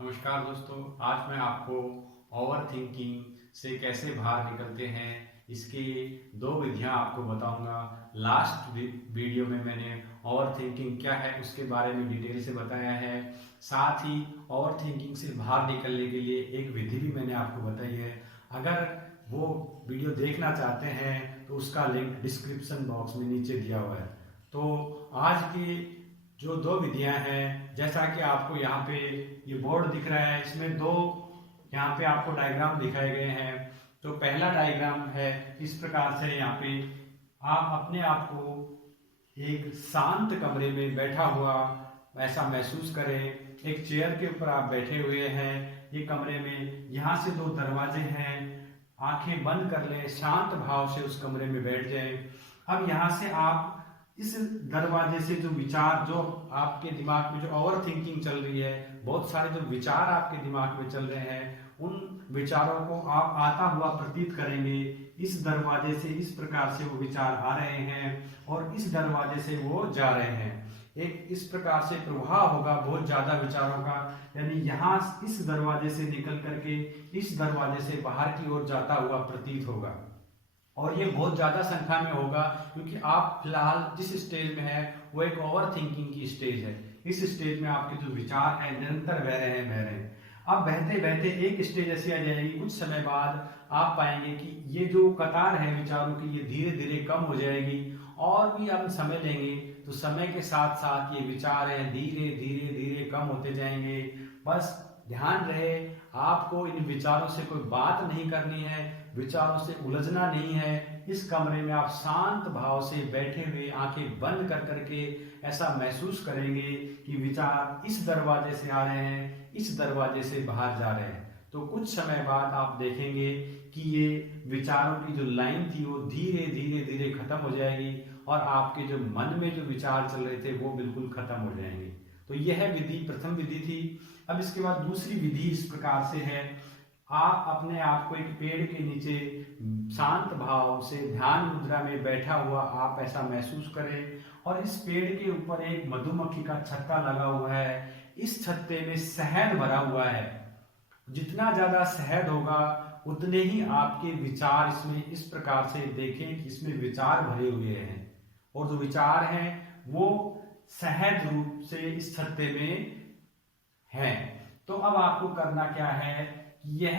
नमस्कार दोस्तों, आज मैं आपको ओवर थिंकिंग से कैसे बाहर निकलते हैं इसकी दो विधियां आपको बताऊंगा। लास्ट वीडियो में मैंने ओवर थिंकिंग क्या है उसके बारे में डिटेल से बताया है। साथ ही ओवर थिंकिंग से बाहर निकलने के लिए एक विधि भी मैंने आपको बताई है। अगर वो वीडियो देखना चाहते हैं तो उसका लिंक डिस्क्रिप्शन बॉक्स में नीचे दिया हुआ है। तो आज की जो दो विधियां हैं, जैसा कि आपको यहाँ पे ये बोर्ड दिख रहा है, इसमें दो यहाँ पे आपको डायग्राम दिखाए गए हैं। तो पहला डायग्राम है इस प्रकार से, यहाँ पे आप अपने आप को एक शांत कमरे में बैठा हुआ ऐसा महसूस करें। एक चेयर के ऊपर आप बैठे हुए हैं ये कमरे में, यहाँ से दो दरवाजे हैं, आंखें बंद कर लें, शांत भाव से उस कमरे में बैठ जाएं। अब यहाँ से आप इस दरवाजे से जो विचार, जो आपके दिमाग में जो ओवर थिंकिंग चल रही है, बहुत सारे जो विचार आपके दिमाग में चल रहे हैं, उन विचारों को आप आता हुआ प्रतीत करेंगे। इस दरवाजे से इस प्रकार से वो विचार आ रहे हैं और इस दरवाजे से वो जा रहे हैं। एक इस प्रकार से प्रभाव होगा बहुत ज्यादा विचारों का, यानी यहाँ इस दरवाजे से निकल करके इस दरवाजे से बाहर की ओर जाता हुआ प्रतीत होगा। और ये बहुत ज्यादा संख्या में होगा क्योंकि आप फिलहाल जिस स्टेज में है वो एक ओवर थिंकिंग की स्टेज है। इस स्टेज में आपके जो विचार है निरंतर बह रहे हैं। अब बहते बहते एक स्टेज ऐसी आ जाएगी, कुछ समय बाद आप पाएंगे कि ये जो कतार है विचारों की ये धीरे धीरे कम हो जाएगी। और भी हम समय लेंगे तो समय के साथ साथ ये विचार है धीरे धीरे धीरे कम होते जाएंगे। बस ध्यान रहे, आपको इन विचारों से कोई बात नहीं करनी है, विचारों से उलझना नहीं है। इस कमरे में आप शांत भाव से बैठे हुए आंखें बंद कर करके ऐसा महसूस करेंगे कि विचार इस दरवाजे से आ रहे हैं, इस दरवाजे से बाहर जा रहे हैं। तो कुछ समय बाद आप देखेंगे कि ये विचारों की जो लाइन थी वो धीरे धीरे धीरे खत्म हो जाएगी और आपके जो मन में जो विचार चल रहे थे वो बिल्कुल खत्म हो जाएंगे। तो यह विधि प्रथम विधि थी। अब इसके बाद दूसरी विधि इस प्रकार से है, आप अपने आप को एक पेड़ के नीचे शांत भाव से ध्यान मुद्रा में बैठा हुआ आप ऐसा महसूस करें और इस पेड़ के ऊपर एक मधुमक्खी का छत्ता लगा हुआ है। इस छत्ते में शहद भरा हुआ है। जितना ज्यादा शहद होगा उतने ही आपके विचार इसमें इस प्रकार से देखें कि इसमें विचार भरे हुए हैं और जो विचार हैं वो सहज रूप से इस छत्ते में है। तो अब आपको करना क्या है कि यह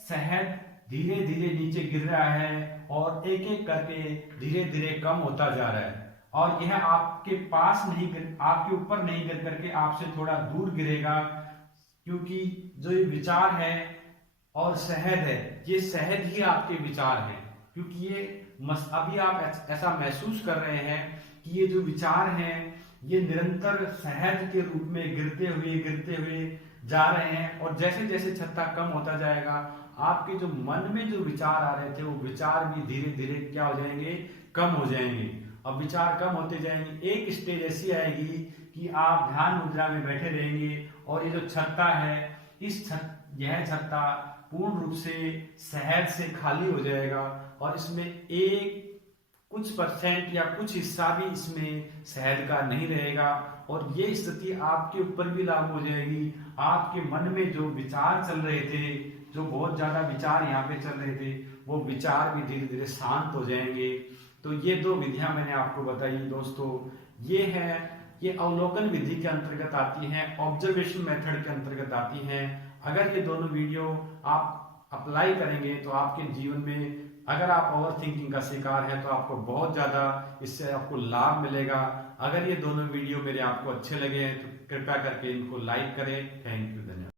शहद धीरे धीरे नीचे गिर रहा है और एक एक करके धीरे धीरे कम होता जा रहा है और यह आपके पास नहीं गिर, आपके ऊपर नहीं गिर करके आपसे थोड़ा दूर गिरेगा, क्योंकि जो ये विचार है और शहद है, ये शहद ही आपके विचार हैं। क्योंकि ये अभी आप ऐसा महसूस कर रहे हैं कि ये जो विचार हैं ये निरंतर शहद के रूप में गिरते हुए जा रहे हैं और जैसे जैसे छत्ता कम होता जाएगा आपके जो मन में जो विचार आ रहे थे वो विचार भी धीरे धीरे क्या हो जाएंगे, कम हो जाएंगे। अब विचार कम होते जाएंगे, एक स्टेज ऐसी आएगी कि आप ध्यान मुद्रा में बैठे रहेंगे और ये जो छत्ता है यह छत्ता पूर्ण रूप से शहद से खाली हो जाएगा और इसमें एक कुछ परसेंट या कुछ हिस्सा भी इसमें शहद का नहीं रहेगा। और ये स्थिति आपके ऊपर भी लागू हो जाएगी। आपके मन में जो विचार चल रहे थे, जो बहुत ज्यादा विचार यहाँ पे चल रहे थे, वो विचार भी धीरे धीरे शांत हो जाएंगे। तो ये दो विधियां मैंने आपको बताई दोस्तों। ये अवलोकन विधि के अंतर्गत आती हैं, ऑब्जर्वेशन मेथड के अंतर्गत आती हैं। अगर ये दोनों वीडियो आप अप्लाई करेंगे तो आपके जीवन में, अगर आप ओवर थिंकिंग का शिकार है तो आपको बहुत ज्यादा इससे आपको लाभ मिलेगा। अगर ये दोनों वीडियो मेरे आपको अच्छे लगे हैं तो कृपया करके इनको लाइक करें। थैंक यू, धन्यवाद।